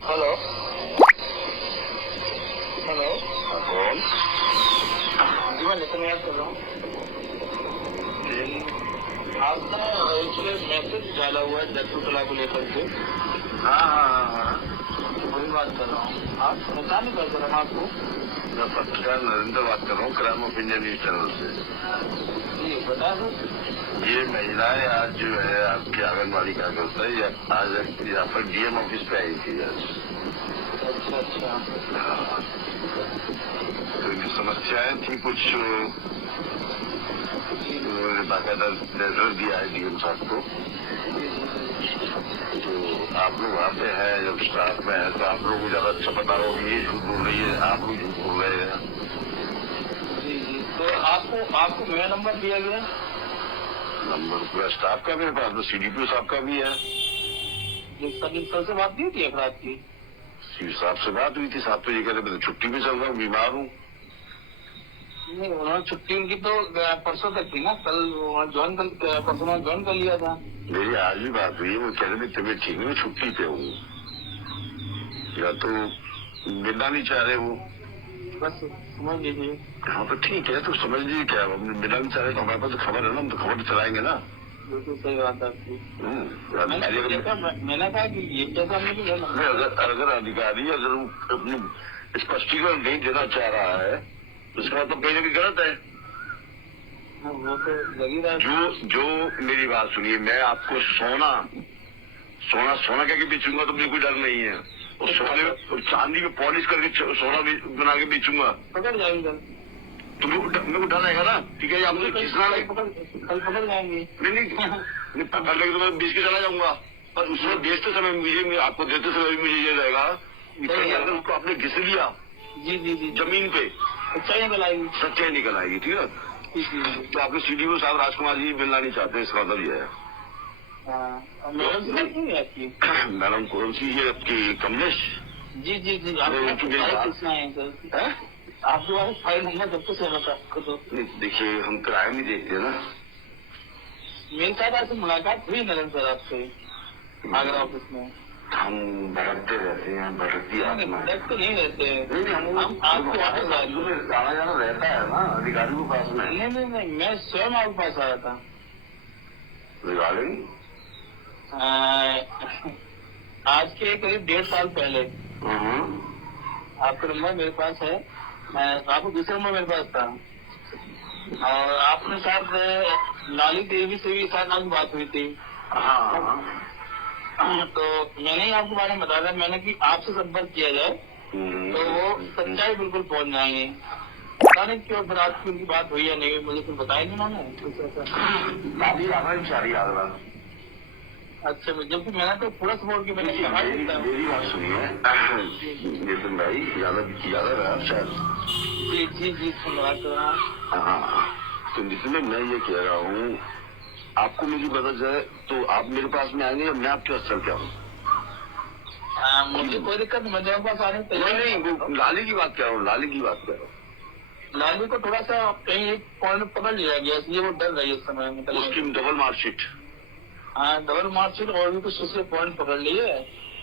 Hello hello. कौन? जी मैं नितिन याद कर रहा हूँ। आपने इसलिए मैसेज डाला हुआ है जयपुर कला को लेकर के। हाँ, वही बात कर रहा हूँ। आप पहचान नहीं कर रहा आपको? मैं पत्रकार नरेंद्र बात कर रहा हूँ, crime of India news channel से। जी बता दो। ये महिलाएं आज जो है आपकी आंगनबाड़ी कार्यकर्ता है, आज यहाँ पर डीएम ऑफिस पे आई थी आज। अच्छा अच्छा। हाँ, तो इनकी समस्याएं थी कुछ, उन्होंने बाकायदा लेटर दिया है डीएम साहब को। तो आप लोग वहाँ पे हैं, जब स्टाफ में है तो आप लोगों को ज्यादा अच्छा पता हो, ये झूठ बोल रही है, आप लोग झूठ बोल रहे हैं। जी जी, तो आपको मेरा नंबर दिया गया? नंबर पूरा स्टाफ का मेरे पास, तो सीडीपीओ साहब का भी है। सर से बात नहीं थी अपराध की? सीडीपीओ साहब से बात हुई थी, साहब तो ये कह रहे मैं तो छुट्टी पे चल रहा हूँ, बीमार हूँ। नहीं, उन्होंने छुट्टी उनकी तो परसों तक थी ना, कल परसों ज्वाइन कर लिया था। मेरी आज भी बात हुई है, वो कह रहे तबियत ठीक नहीं, मैं छुट्टी पे हूँ। या तो मिलना नहीं चाह रहे वो। बस समझ लीजिए। हाँ तो ठीक है, तो समझ लीजिए क्या, मिलना नहीं चाह रहे तो हमारे पास तो खबर है ना, हम तो खबर चलाएंगे ना। बिल्कुल सही बात है आपकी। मैंने कहा कि ये कैसा अगर अधिकारी अगर अपनी स्पष्टीकरण नहीं देना चाह रहा है तो इसका मतलब कहीं ना कहीं गलत है। वो तो लगी रहा है। जो मेरी बात सुनिए, मैं आपको सोना कह के बेचूंगा तो मुझे कोई डर नहीं है, और सोने में चांदी में पॉलिश करके सोना बना के बेचूंगा पकड़ जाएंगे तो मेरे को डर आएगा ना। ठीक है, आप मुझे खींचना नहीं, कल पकड़ जाएंगे। नहीं पकड़ लेके तो मैं बेच के चला जाऊंगा, पर उसमें बेचते समय मुझे, आपको देते समय मुझे ये रहेगा अगर उसको आपने घिस लिया जी जी जी जमीन पे, सच्चाई निकल आएगी। सच्चाई निकल आएगी। ठीक है, तो आपके सीडीओ साहब राजकुमार जी मिलना नहीं चाहते, इसका मतलब ये है। मैडम कौन सी है आपकी? कमलेश जी जी जी, आपके पास फाइल नंबर सब कुछ है आपको? तो देखिए, हम क्राइम नहीं देखते ना। मेरे साथ आपसे मुलाकात हुई नरेंद्र सर आपसे आगरा ऑफिस में। हम भटकते रहते हैं, भटकती भटक तो नहीं रहते हैं, हम आपको आना जाना रहता है ना अधिकारी के पास में। नहीं, मैं स्वयं आपके पास आया था। रिगार्डिंग आज के करीब 1.5 साल पहले आपका नंबर मेरे पास है, आपको दूसरा नंबर मेरे पास था, और आपने शायद लाली देवी से भी शायद आपकी बात हुई थी। तो मैंने ही आपके बारे में बताया था, मैंने कि आपसे संपर्क किया जाए तो वो सच्चाई बिल्कुल पहुंच जाएंगे। पता नहीं क्यों फिर आपकी उनकी बात हुई या नहीं, मुझे कुछ बताया नहीं उन्होंने। अच्छा, जबकि मैंने तो पूरा सपोर्ट की, मैंने कहा मेरी बात सुनिए नितिन भाई, यादव है आप शायद? जी जी जी, सुन रहा था। हाँ, तो नितिन भाई मैं ये कह रहा हूँ, आपको मेरी मदद है तो आप मेरे पास में आएंगे या मैं आपके पास चल के आऊँ? मुझे कोई दिक्कत नहीं, मेरे पास आने नहीं, लाली की बात कर रहा हूँ, लाली की बात कर रहा हूँ। लाली को थोड़ा सा कहीं एक पॉइंट पकड़ लिया गया, इसलिए वो डर रही है इस समय। उसकी डबल मार्कशीट। हाँ, डबल मार्कशीट और भी कुछ दूसरे पॉइंट पकड़ लिए।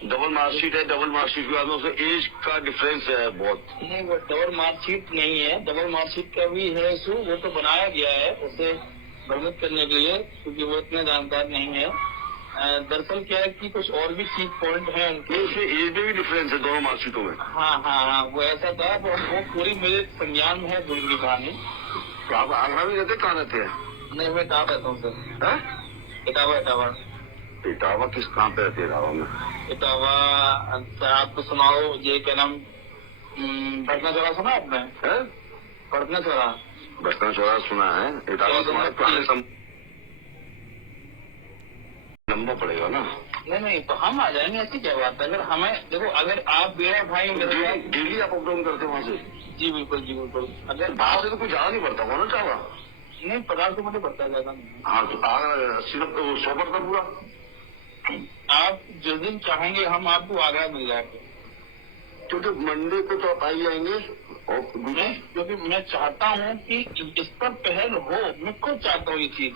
डबल मार्कशीट है, डबल मार्कशीट के बाद में एज का डिफरेंस है बहुत। नहीं, वो डबल मार्कशीट नहीं है, डबल मार्कशीट का भी है इशू, वो तो बनाया गया है उसे भ्रमित करने के लिए, क्योंकि वो इतने जानकार नहीं है। दरअसल क्या है कि कुछ और भी चीज पॉइंट है उनके, उसमें एज में भी डिफरेंस है दोनों मार्कशीटों में। हाँ, वो ऐसा था, वो पूरी मेरे संज्ञान में है पूरी की कहानी। तो आप आगरा में रहते, कहाँ रहते हैं? नहीं, मैं इटावा रहता हूँ सर। इटावा किस कहाँ पे रहते हैं? इटावा आपको सुनाओ, ये क्या नाम, पटना चौरा सुना आपने? पटना चौरा सुना है। इटावा तुम्हारे पुराने नंबर पड़ेगा ना? नहीं, तो हम आ जाएंगे, ऐसी क्या बात है। अगर हमें देखो, अगर आप मेरा भाई डेली आप अपडाउन करते वहाँ से? जी बिल्कुल। अगर बाहर से तो कुछ ज्यादा नहीं पड़ता होना चाहवा? नहीं, 50 तो मुझे पड़ता है, ज्यादा नहीं। हाँ, तो 80-100 पड़ता पूरा। आप जिस दिन चाहेंगे हम आपको आगरा मिल जाएंगे, क्योंकि मंडे को तो आप आ जाएंगे। और क्योंकि मैं चाहता हूँ कि इस पर पहल हो, मैं खुद चाहता हूँ ये चीज,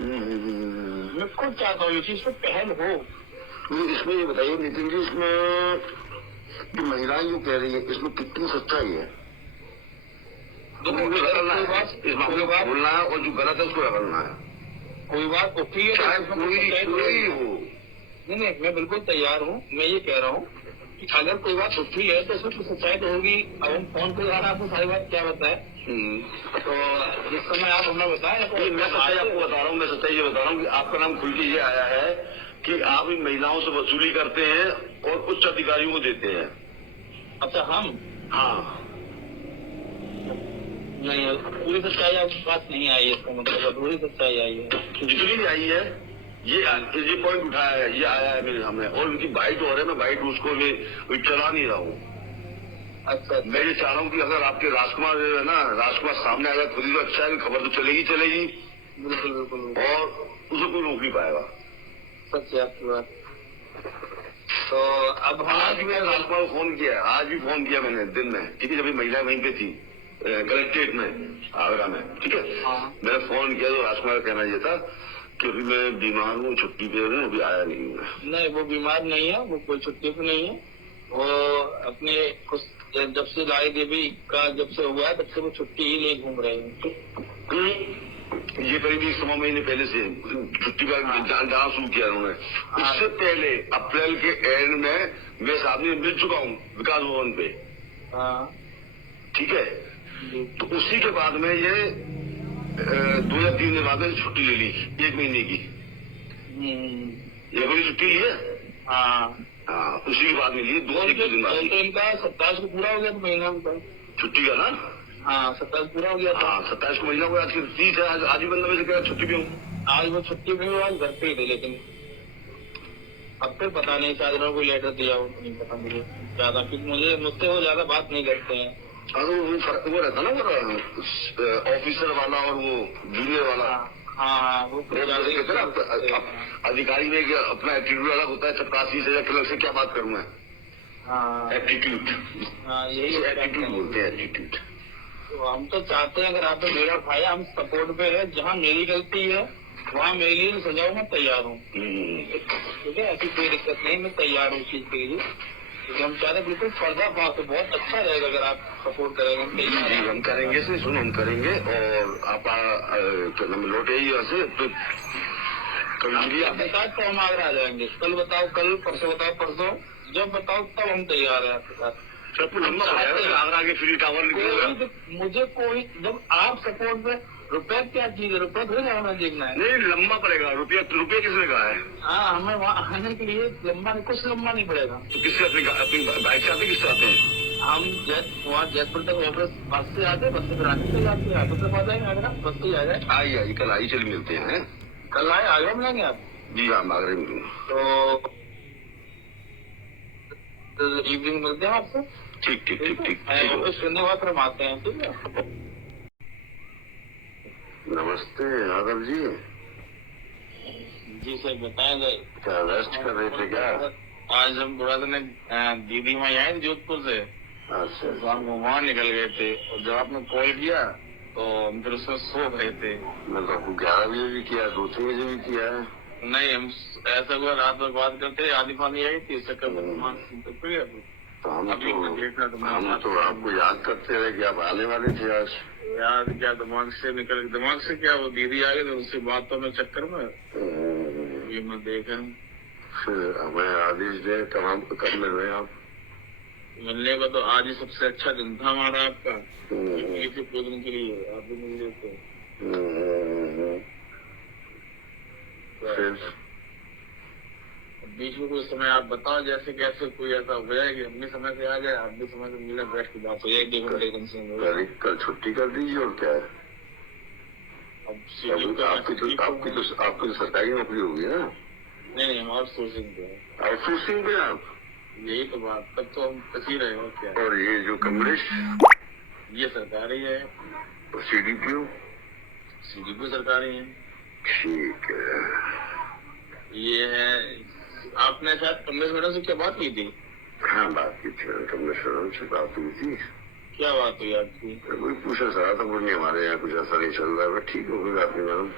मैं खुद चाहता हूँ ये चीज पर पहल हो। इसमें ये बताइए नितिन जी, इसमें जो महिलाएं जो कह रही है इसमें कितनी सच्चाई है? देखो, इस मामले में बोलना है और जो गलत है उसको रगड़ना है। कोई बात उठी है चाहे तो कोई हो। नहीं, मैं बिल्कुल तैयार हूँ। मैं ये कह रहा हूँ कि अगर कोई बात उठी है तो उसमें सच्चाई तो होगी। अब हम फोन पे द्वारा आपको सारी बात क्या बताए, तो जिस समय आप हमें बताएं तो मैं सच्चाई आपको बता रहा हूँ। मैं सच्चाई ये बता रहा हूँ कि आपका नाम खुल के ये आया है कि आप इन महिलाओं से वसूली करते हैं और उच्च अधिकारियों को देते हैं। अच्छा, हम? हाँ, नहीं, पूरी सच्चाई आपके पास नहीं आई है, इसका मतलब पूरी सच्चाई आई है। जितनी भी आई है ये पॉइंट उठाया है, ये आया है मेरे सामने, और उनकी बाइट हो रहा है। मैं बाइट उसको भी चला नहीं रहा हूँ। अच्छा, मैं ये चाह रहा हूँ कि अगर आपके राजकुमार जो है ना, राजकुमार सामने आएगा खुद ही तो अच्छा है, खबर तो चलेगी। बिल्कुल बिल्कुल, और उसे कोई रोक नहीं पाएगा। सच है आपकी बात। तो अब आज भी मैंने राजकुमार को फोन किया, आज भी फोन किया मैंने दिन में, ठीक है, जब महिला वहीं पे थी कलेक्ट्रेट में आगरा में, ठीक है। मैंने फोन किया तो राजकुमार का कहना ये था कि अभी मैं बीमार हूँ, छुट्टी पे हूँ, अभी आया नहीं हूँ। नहीं, वो बीमार नहीं है, वो कोई छुट्टी पे नहीं है। वो अपने कुछ जब से लाई देवी का जब से हुआ है तब से वो छुट्टी ही ले घूम रहे हैं। ये करीब 6 महीने पहले से छुट्टी का जाना शुरू किया उन्होंने। उससे पहले अप्रैल के एंड में मैं साथ में मिल चुका हूँ विकास भवन पे, ठीक है। तो उसी के बाद में ये 2 या 3 दिन बाद में छुट्टी ले ली, 1 महीने की। ये बड़ी छुट्टी ली है। हाँ, उसी के बाद में ली 2 दिन बाद। तो इनका 27 को पूरा हो गया था महीना छुट्टी का ना। हाँ, 27 पूरा हो गया था। हाँ, 27 को महीना हुआ। आज की 30 है, आज ही बंदा में से कह छुट्टी पे हूँ। आज वो छुट्टी पे हूँ, आज घर पे ही थे, लेकिन अब फिर पता नहीं शायद उन्होंने कोई लेटर दिया हो, नहीं पता मुझे ज्यादा, क्योंकि मुझसे वो ज्यादा बात नहीं करते हैं। वो रहता ना वो ऑफिसर वाला और वो जूनियर वाला। हाँ, वो अधिकारी में अपना एटीट्यूड अलग होता है। चपरासी से या क्लर्क से क्या बात करूँ मैं? एटीट्यूड, यही एटीट्यूड बोलते हैं, एटीट्यूड। तो हम तो चाहते हैं अगर आपने मेरा उठाया, हम सपोर्ट पे है। जहाँ मेरी गलती है वहाँ मेरे लिए सजाओ, मैं तैयार हूँ, ठीक है। ऐसी कोई दिक्कत नहीं, मैं तैयार हूँ चीज के लिए, क्योंकि हम चाहते बिल्कुल पर्दाफाश तो बहुत अच्छा रहेगा अगर आप सपोर्ट करेंगे। जी, हम करेंगे, सुन हम करेंगे। और आप लौटे ही ऐसे तो कभी आपके साथ तो हम आगरा आ जाएंगे। कल बताओ कल, परसों बताओ परसों, जब बताओ तब हम तैयार हैं आपके साथ। आगरा के फ्री टावर मुझे कोई, जब आप सपोर्ट में, रुपया क्या चीज है, रुपया थोड़ी ना हमें देखना है। नहीं, लंबा पड़ेगा। रुपया किसने कहा है? हाँ, हमें वहाँ आने के लिए लंबा नहीं, कुछ लंबा नहीं पड़ेगा। तो किससे अपनी बाइक से आते, किससे आते हैं? हम वहाँ जयपुर तक वापस बस से आते, बस से फिर आने से जाते हैं, बस से आ जाएंगे आगरा, बस से आ जाए। आइए, कल आई चल मिलते हैं। कल आए, आगरा मिलेंगे आप? जी हाँ, आगरा मिलूंगा। तो इवनिंग मिलते हैं आपसे। ठीक। धन्यवाद, फिर हम आते हैं, ठीक है। नमस्ते यादव जी। जी सर, बताएं। क्या रेस्ट कर रहे थे क्या? आज हम थोड़ा सा दीदी वहाँ आए थे जोधपुर से। अच्छा। तो हम वहाँ निकल गए थे, और जब आपने कॉल किया तो हम फिर उसमें सो गए थे। मैं तो आपको 11 बजे भी किया, 2-3 बजे भी किया है। नहीं, हम ऐसा हुआ रात भर बात करते, आधी पानी आई थी, इससे तो हम तो आपको याद करते रहे कि आप आने वाले थे आज। याद क्या, दिमाग से क्या, वो दीदी आ गई तो उससे बातों में चक्कर में ये मैं देखा। फिर हमें आदेश दे कब मिल रहे हैं आप? मिलने का तो आज ही सबसे अच्छा दिन था हमारा आपका, किसी पूजन के लिए आप भी मिल लेते। बीच में कोई समय आप बताओ, जैसे कैसे कोई ऐसा हो जाए कि हम भी समय से आ जाए, आप भी समय से मिले, बैठ की बात हो जाएगी। कल छुट्टी कर दीजिए, और क्या है। आपकी तो सरकारी नौकरी होगी ना? नहीं, हम आउटसोर्सिंग पे। आउटसोर्सिंग पे आप? यही तो बात, तब तो हम कसी रहे हो क्या। और ये जो कमलेश, ये सरकारी है। सीडीपीओ सरकारी है। ठीक है। ये है, आपने शायद कमलेश मैडम से क्या बात की थी? हाँ, बात की थी, कमलेश मैडम से बात हुई थी। क्या बात हुई आपकी? कोई पूछा रहा था, बोलिए हमारे यहाँ कुछ ऐसा नहीं चल रहा है। ठीक हो गई बात नहीं मैडम।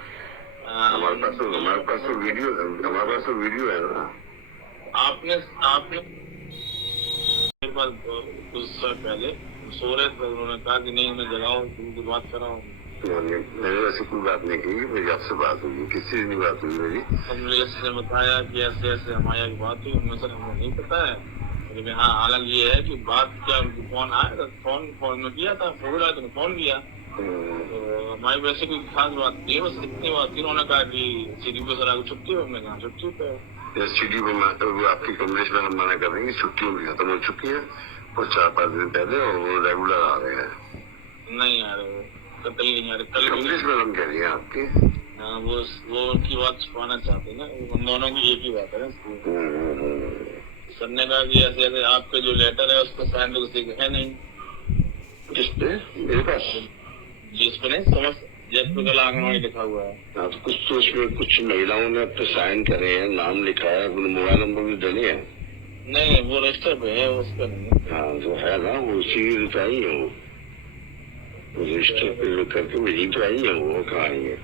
हमारे पास तो वीडियो है ना। आपने आपने मेरे पास कुछ समय पहले सो रहे थे, उन्होंने कहा कि नहीं मैं जगाऊं तुमसे बात कराऊं। मैंने ऐसी कोई बात नहीं की, मेरी आपसे बात हुई, किसी से नहीं बात हुई मेरी। कमलेश ने बताया कि ऐसे ऐसे हमारे की बात हुई, उनमें सर हमें नहीं पता है, लेकिन हाँ हालत ये है कि बात क्या उनकी फोन आया तो फोन में किया था, फोन आया तो फोन किया, तो हमारी वैसे कोई खास बात नहीं है, बस इतनी बात थी। उन्होंने कहा कि सीडी पे सर आगे छुट्टी हो, हमने कहा छुट्टी पे सिटी में आपकी कमलेश मैडम मना कर रही है, छुट्टियों की खत्म हो चुकी है और 4-5 दिन पहले और वो रेगुलर आ रहे हैं। नहीं आ रहे, कतई नहीं आ रहे। कल कमलेश मैडम कह रही है आपकी। हाँ, वो उनकी बात छुपाना चाहते हैं ना, उन दोनों की एक ही बात है ना। सर ने कहा कि ऐसे ऐसे आपके जो लेटर है उसको साइन तो किसी के है नहीं। किसपे? मेरे पास जिसपे नहीं समझ जयपुर कला आंगनबाड़ी लिखा हुआ है। हाँ, तो कुछ तो उसमें कुछ महिलाओं ने अपने साइन करे हैं, नाम लिखा है, अपने मोबाइल नंबर भी डले हैं। नहीं वो रजिस्टर पे है, उस पर नहीं है। हाँ जो है ना वो उसी की तो आई है, वो रजिस्टर पे करके मेरी तो आई है, वो कहाँ आई है?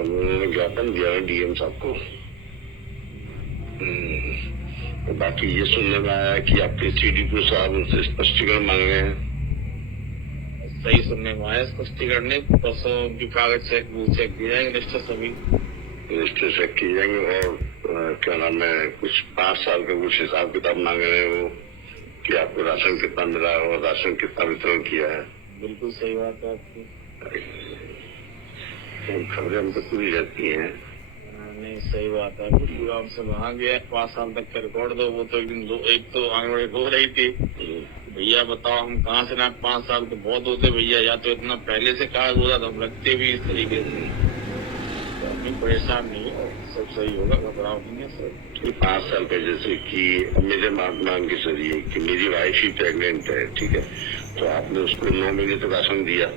उन्होंने ज्ञापन दिया है डीएम साहब को। तो बाकी ये सुनने में आया कि आपके सीडीपीओ साहब उनसे स्पष्टीकरण मांग रहे हैं। सही सुनने में आया, स्पष्टीकरण नहीं, परसों उनकी कागज चेक किए जाएंगे, रजिस्टर सभी रजिस्टर चेक किए जाएंगे और क्या नाम है, कुछ 5 साल का कुछ हिसाब किताब मांग रहे हैं वो, कि आपको राशन कितना मिला है और राशन कितना वितरण किया है। बिल्कुल सही बात है आपकी। खबरें हम तो पूरी रहती हैं। नहीं सही बात है, पूरा हमसे वहाँ गया 5 साल तक का रिकॉर्ड दो, वो तो एक तो आंगनबाड़ी रो रही थी, भैया बताओ हम कहाँ से ना, 5 साल तो बहुत होते भैया, या तो इतना पहले से कागज होता तो हम रखते भी इस तरीके से, तो हम परेशान नहीं है, सब सही होगा, घबराओ नहीं है सर। 5 साल का जैसे कि मेरे मान के सर ये कि मेरी वाइफ ही प्रेग्नेंट है, ठीक है, तो आपने उसको 9 महीने तक राशन दिया,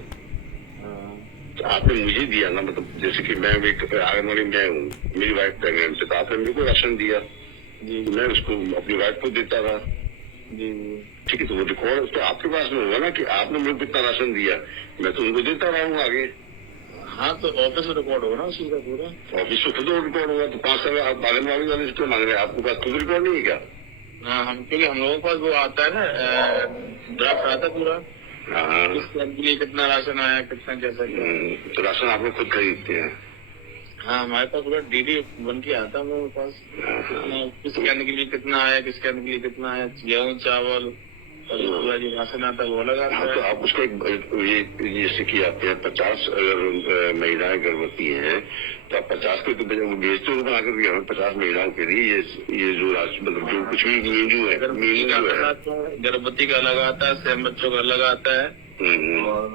तो आपने मुझे दिया ना, मतलब जैसे कि मैं आंगनबाड़ी में हूँ, मेरी वाइफ प्रेग्नेंट है, तो आपने मेरे को राशन दिया, मैं उसको अपनी वाइफ को देता रहा, ठीक है, तो वो रिकॉर्ड तो आपके पास में होगा ना कि आपने मेरे को कितना राशन दिया, मैं तो उनको देता रहा हूँ आगे। हाँ तो ऑफिस में रिकॉर्ड होगा ना उसी का पूरा, ऑफिस में खुद रिकॉर्ड होगा, तो 5 साल आप आंगनबाड़ी वाले से क्यों मांग रहे हैं? आपके पास खुद रिकॉर्ड नहीं है क्या? हाँ हम क्योंकि हम लोगों के पास वो आता है ना, ड्राफ्ट आता है पूरा, हाँ, किस टाइम के लिए कितना राशन आया, कितना कैसा क्या। तो राशन आप लोग खुद खरीदते हैं? हाँ हमारे पास पूरा डीडी बन के आता है हम लोगों के पास, कितना किस कहने के लिए कितना आया, किस कहने के लिए कितना आया, गेहूँ चावल और पूरा जो राशन आता है वो अलग आता है। तो आप उसका ये जैसे कि आपके यहाँ 50 अगर महिलाएं गर्भवती हैं, तो आप 50 के तो बेचते हो बना करके, हमें 50 महिलाओं के लिए ये जो राशन मतलब जो कुछ भी मेन्यू है, गर्भवती का अलग आता है, सेम बच्चों का अलग आता है, और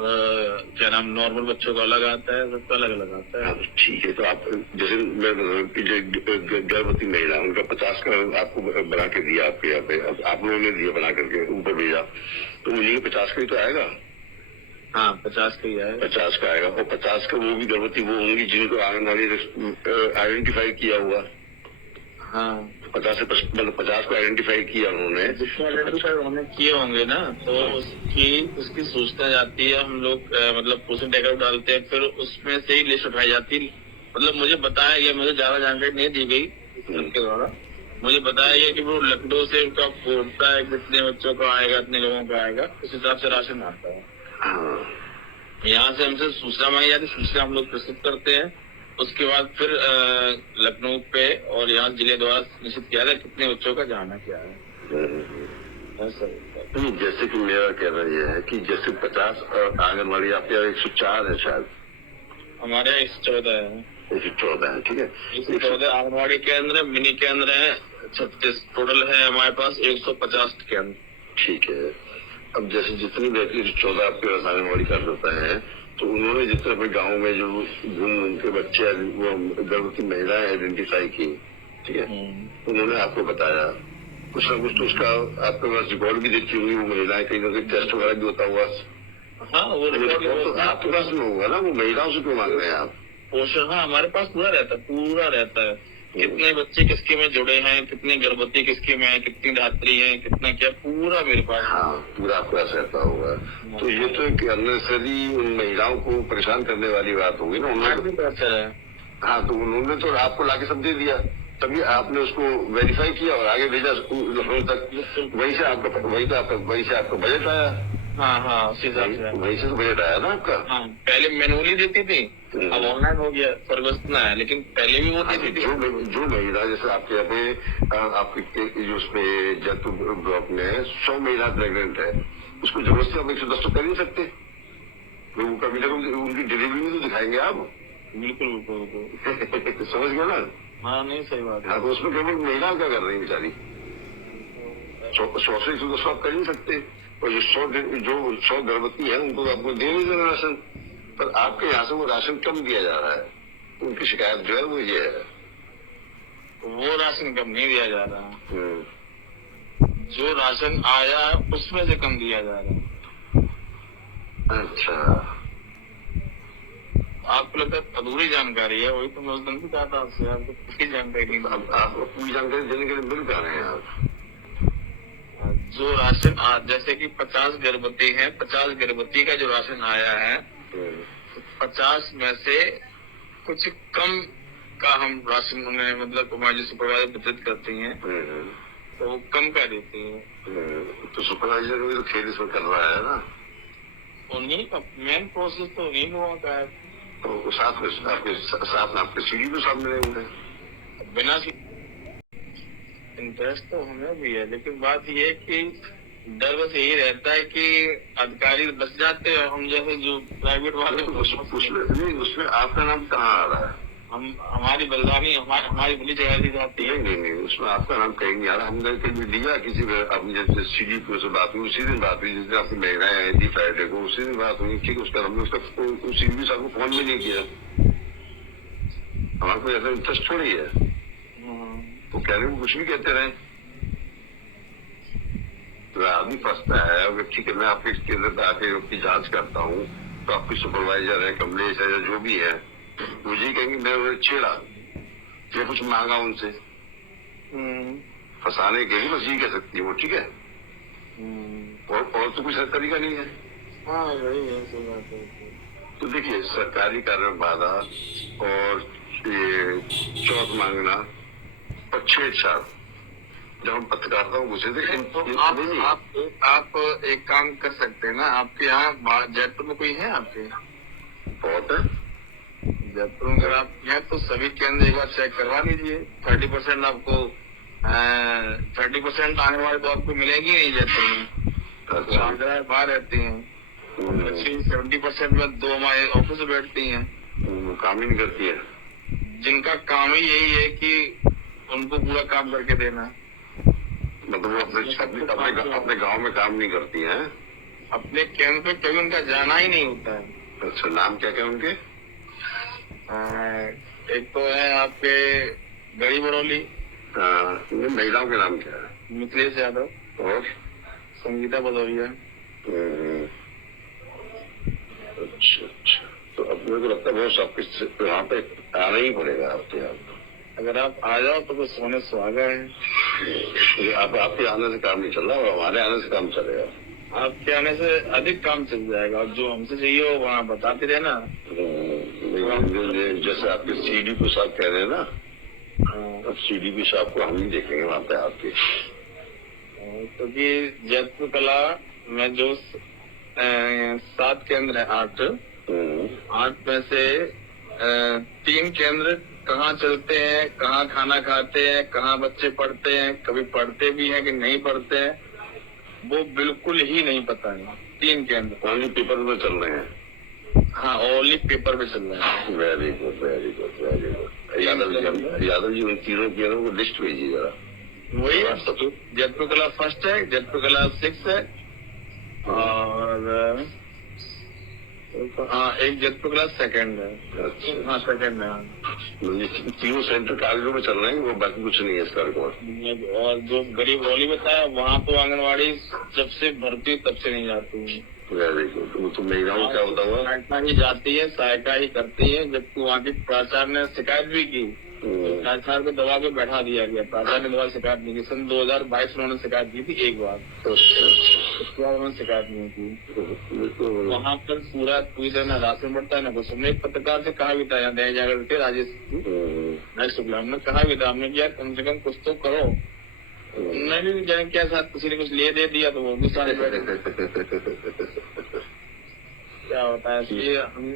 क्या नाम नॉर्मल बच्चों का अलग आता है, सबका अलग अलग आता है। ठीक है, तो आप जैसे गर्भवती महिला उनका 50 का आपको बना के दिया आपके यहाँ पे, आप लोगों ने दिया बना करके ऊपर भेजा, तो उन्हीं 50 का ही तो आएगा। हाँ 50 का ही आएगा, 50 का आएगा, और 50 का वो भी गर्भवती वो होंगी जिनको आंगनबाड़ी आइडेंटिफाई किया हुआ। हाँ 50 से मतलब 50 को आइडेंटिफाई किया उन्होंने, जिसको आइडेंटिफाई उन्होंने किए होंगे ना, तो उसकी सूचना जाती है, हम लोग मतलब पोषण टैगर डालते हैं, फिर उसमें से ही लिस्ट उठाई जाती है। मतलब मुझे बताया गया, मुझे ज्यादा जानकारी नहीं दी गई उनके द्वारा, मुझे बताया गया कि वो लखनऊ से उनका फोड़ता है कितने बच्चों का आएगा, कितने लोगों का आएगा, उस हिसाब से राशन आता है। यहाँ से हमसे सूचना मांगी जाती है, सूचना हम लोग प्रस्तुत करते हैं, उसके बाद फिर लखनऊ पे और यहाँ जिले द्वारा निश्चित किया जाए कितने बच्चों का जाना क्या है। जैसे कि मेरा कहना यह है कि जैसे 50 आंगनबाड़ी आपके यहाँ 104 है शायद, हमारे यहाँ 114 है। 114 है, ठीक है, 114 आंगनबाड़ी केंद्र, मिनी केंद्र है 36, टोटल है हमारे पास 150 केंद्र। ठीक है, अब जैसे जितनी व्यक्ति 14 आपके आंगनबाड़ी कर देता है, तो उन्होंने जितने अपने गाँव में जो घूम के बच्चे वो गर्भवती महिलाएं आइडेंटिफाई की, ठीक है, उन्होंने आपको बताया कुछ ना कुछ, तो उसका आपके पास रिकॉर्ड भी देखी होगी, वो महिलाएं कहीं ना कहीं टेस्ट वगैरह भी होता हुआ। हाँ वो रिकॉर्ड तो आपके पास में होगा ना, वो महिलाओं से क्यों मांग रहे हैं आप? पोषण हाँ हमारे पास पूरा रहता है, कितने बच्चे किसके में जुड़े हैं, कितने गर्भवती किसके में है, कितनी धात्री है, कितना क्या, पूरा मेरे पास। हाँ पूरा आपके पास रहता होगा, तो ये तो एक अननेसेसरी उन महिलाओं को परेशान करने वाली बात होगी ना। उन्होंने हाँ, तो उन्होंने तो आपको लाके सब दे दिया, तभी आपने उसको वेरीफाई किया और आगे भेजा लखनऊ तक। वहीं से आपका बजट आया। हाँ हाँ, उसी हिसाब से। वहीं से तो बजट आया ना आपका। हाँ, पहले मैनुअली देती थी, अब ऑनलाइन हो गया, परिवर्तन है, लेकिन पहले भी वो देती थी। जो महिला जैसे आपके यहाँ पे आपके जो उसमें जयपुर ब्लॉक में 100 महिला प्रेग्नेंट है, उसको जबरदस्ती आप 110 तो कर नहीं सकते। वो कभी ना कभी उनकी डिलीवरी में तो दिखाएंगे आप। बिल्कुल बिल्कुल समझ गए ना। हाँ, नहीं सही बात है। हाँ, तो उसमें केवल महिला क्या कर रही है बेचारी, 100 से 110 आप कर नहीं सकते। और जो 100 गर्भवती है उनको तो आपको दे नहीं देना राशन, पर आपके यहाँ से वो राशन कम दिया जा रहा है। उनकी शिकायत जो है वो ये है, वो राशन कम नहीं दिया जा रहा, जो राशन आया उसमें से कम दिया जा रहा है। अच्छा, आपको लगता है अधूरी जानकारी है, वही तो मैं उस दिन भी कहा था आपसे, आपको पूरी जानकारी नहीं। आपको पूरी जानकारी देने के लिए मिल पा रहे हैं आप। जो राशन जैसे कि 50 गर्भवती हैं, 50 गर्भवती का जो राशन आया है, 50 में से कुछ कम का हम राशन उन्हें, मतलब हमारे जो सुपरवाइजर वितरित करती हैं, तो वो कम का देती है। तो सुपरवाइजर भी तो खेल इसमें कर रहा है ना। उन्हीं का मेन प्रोसेस तो उन्हीं लोगों का है। तो साथ में आपके सीढ़ी भी साथ मिले होंगे। बिना इंटरेस्ट तो हमें भी है, लेकिन बात ये है कि डर बस यही रहता है कि अधिकारी बच जाते हैं, हम जैसे जो प्राइवेट वाले उसमें आपका नाम कहाँ आ रहा है? हमारी बलदानी हमारी बड़ी जगह दी जाती है। नहीं, उसमें आपका नाम कहीं नहीं आ रहा। हमने कहीं दिया किसी अपनी जैसे सीडी को से बात हुई, उसी दिन बात हुई जिस दिन आपकी महिलाएं आई थी फ्राइडे को, उसी दिन बात हुई। ठीक, उसका हमने उसका सीडी साहब को फोन भी नहीं किया। हमारे को ऐसा इंटरेस्ट थोड़ी है, तो कहने को कुछ भी कहते रहे। तो आदमी फंसता है। अगर ठीक है, मैं आपके केंद्र पे आके आपकी जांच करता हूँ, तो आपकी सुपरवाइजर है, कमलेश है या जो भी है, मुझे ही कहेंगे मैं उन्हें छेड़ा या कुछ मांगा उनसे, फंसाने के लिए बस यही कह सकती है वो। ठीक है, और तो कुछ तरीका नहीं है। हाँ, वही है, सही बात है। तो देखिए, सरकारी कार्य में बाधा और ये चौथ मांगना और छेड़छाड़, जब हम पत्रकारिता में घुसे थे। तो आप एक काम कर सकते हैं ना, आपके यहाँ जयपुर में कोई है आपके? बहुत है जयपुर में। अगर आप हैं तो सभी केंद्र एक बार चेक करवा लीजिए। 30% आपको 30% आने वाले तो आपको मिलेगी नहीं जयपुर में। तो आगरा बाहर रहती हैं, 70% में 2 हमारे ऑफिस में बैठती हैं, काम ही नहीं करती है। जिनका काम ही यही है कि उनको पूरा काम करके देना। मतलब अपने गांव में काम नहीं करती हैं, अपने केंद्र पे कभी उनका जाना ही नहीं होता है। अच्छा, नाम क्या क्या उनके? एक तो है आपके गड़ी बरौली। महिलाओं के नाम क्या है? मिथिलेश यादव और संगीता भदौरिया। अच्छा, तो अपने को लगता है बहुत आपके यहाँ पे आना ही पड़ेगा आपके यहाँ। अगर आप आ जाओ तो कुछ सोने सुहागा है। आपके आने से काम नहीं चल रहा, और हमारे आने से काम चलेगा। आपके आने से अधिक काम चल जाएगा, और जो हमसे चाहिए वो वहाँ बताते रहना। जैसे आपके सीडीपी साहब कह रहे हैं ना, अब सीडीपी साहब को हम ही देखेंगे वहाँ पे आपके। क्योंकि जयपुर कला में जो 7 केंद्र है, 8 में से 3 केंद्र कहाँ चलते हैं, कहाँ खाना खाते हैं, कहाँ बच्चे पढ़ते हैं, कभी पढ़ते भी हैं कि नहीं पढ़ते हैं, वो बिल्कुल ही नहीं पता है। 3 केंद्र ओनली पेपर में चल रहे हैं। हाँ, ओनली पेपर पे चल रहे हैं। Very good, very good, very good. Yadav ji उन तीनों केंद्रों को लिस्ट भेजिए जरा। वही जयपुर कला फर्स्ट है, जयपुर कला 6 है, और हाँ, एक जयपुर कला 2nd है। हाँ, 2nd है। तीनों सेंटर कागजों में चल रहे हैं, वो बाकी कुछ नहीं है इसका रिकॉर्ड। और जो गरीब रौली बताया, वहाँ तो आंगनबाड़ी जब से भर्ती तब से नहीं जाती है। Very good. तो महिलाओं क्या होता हुआ सहायता ही जाती है, सहायता ही करती है। जबकि वहाँ की प्राचार्य ने शिकायत भी की, प्राचार्य को दबा के बैठा दिया गया। प्राचार्य ने दोबारा शिकायत नहीं की। सन 2022 उन्होंने शिकायत की थी एक बार। उसके बाद मैंने शिकायत नहीं की। वहाँ पर पूरी तरह राशन बढ़ता है ना कुछ। हमने एक पत्रकार से कहा भी था, यहाँ दैनिक जागरण थे राजेश शुक्ला, हमने कहा भी था, हमने किया कम से कम कुछ तो करो। नहीं भी जाने क्या साथ किसी ने कुछ ले दे दिया तो वो भी साथ बैठे क्या होता है इसलिए हम,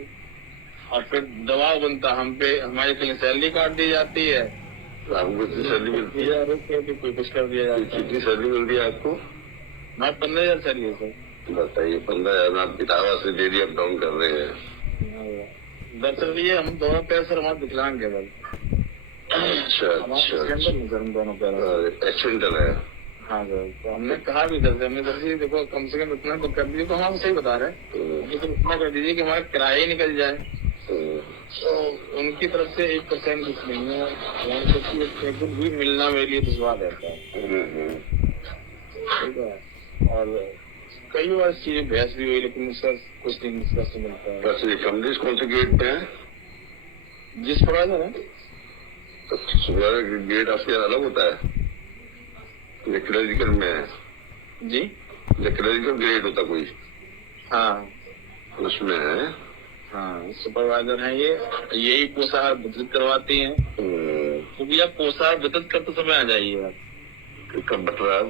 और फिर दबाव बनता हम पे, हमारी कहीं सैलरी काट दी जाती है। आपको कितनी सैलरी मिलती है? कोई कुछ कर दिया जाता है। कितनी सैलरी मिलती है आपको? मैं 15,000 सैलरी है सर। बताइए, 15,000 आप किताबा से डेली अप डाउन कर रहे हैं। दरअसल ये हम दोनों पैर सर हमारे विकलांग है बल। अच्छा अच्छा, हम दोनों पैर एक्सीडेंटल है। हाँ सर, तो हमने कहा भी सर से, हमने सर जी देखो कम से कम इतना तो कर दीजिए, तो हम सही बता रहे हैं, लेकिन इतना कर दीजिए कि हमारा किराया ही निकल जाए। तो उनकी तरफ से 1% कुछ नहीं है, एक दिन भी मिलना मेरे लिए दुश्वार रहता है। ठीक है, और कई बार चीजें बहस भी हुई, लेकिन उसका कुछ नहीं निष्कर्ष मिलता है। वैसे कमलेश कौन से गेट पे है? जिस प्रकार है गेट आपके अलग होता है, क्लरिकल में है जी, क्लरिकल ग्रेड होता कोई? हाँ उसमें है। हाँ, सुपरवाइजर है ये, यही पोशाक वितरित करवाती हैं। तो भी आप पोशाक वितरित करते समय आ जाइए आप। कब बट रहा है?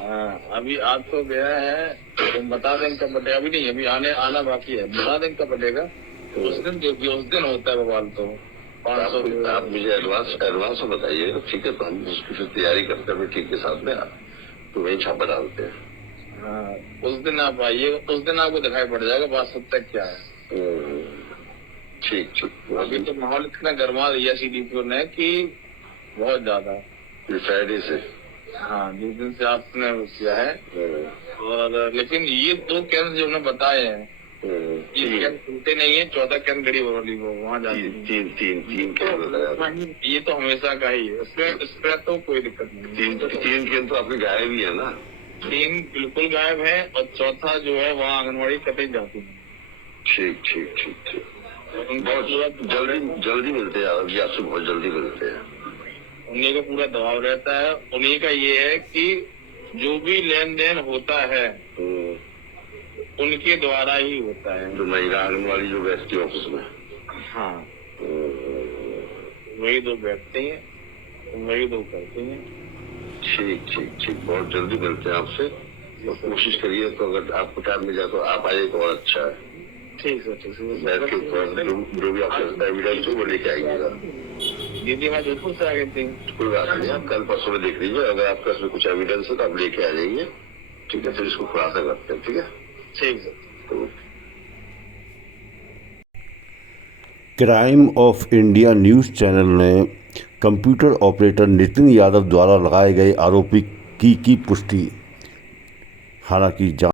हाँ, अभी आज तो गया है, तो बता दें कब बटेगा। अभी नहीं, अभी आना बाकी है, बता दें कब बटेगा। उस दिन जो भी उस दिन होता है बवाल, तो 500 आप मुझे एडवांस बताइए, ठीक है, तो हम उसकी फिर तैयारी करते हैं ठीक के साथ में, तो वही छापा डालते हैं। हाँ, उस दिन आप आइए, उस दिन आपको दिखाई पड़ जाएगा बात सब तक क्या है। ठीक ठीक। अभी तो माहौल इतना गर्मा दिया CDPO ने कि बहुत ज्यादा, फ्राइडे से। हाँ, जिस दिन से आपने किया है। और लेकिन ये 2 केंद्र जो हमने बताए हैं, ये केंद्र खुलते नहीं है। 14 केंद्र गड़ी बरौली को वहाँ जाते, तीन केंद्र, ये तो हमेशा का ही है, इसमें तो कोई दिक्कत नहीं। 3 केंद्र तो आपके गायब ही है ना? 3 बिल्कुल गायब है, और चौथा जो है वहाँ आंगनबाड़ी कतई जाती है। ठीक ठीक ठीक ठीक, बहुत जल्दी मिलते हैं अभी आपसे, बहुत जल्दी मिलते हैं। उन्हीं का पूरा दबाव रहता है। उन्हीं का ये है कि जो भी लेन देन होता है उनके द्वारा ही होता है। जो महिला आंगनबाड़ी जो बैठती है ऑफिस में, हाँ, वही 2 बैठते हैं, वही 2 करते हैं। ठीक ठीक ठीक, बहुत जल्दी मिलते हैं आपसे। तो कोशिश करिए, तो अगर आपको टाइम मिल जाए तो आप आइए तो और अच्छा है। ठीक सर, ठीक सर। बैठ के जो भी आपका एविडेंस हो वो लेके आइएगा। दीदी मैं जोधपुर से आ गई थी। कोई बात नहीं, आप कल परसों में देख लीजिए, अगर आपके पास में कुछ एविडेंस है तो आप लेके आ जाइए, ठीक है, फिर इसको खुलासा करते हैं। ठीक है, ठीक sir. Crime of India news channel ने कंप्यूटर ऑपरेटर नितिन यादव द्वारा लगाए गए आरोपी की पुष्टि, हालांकि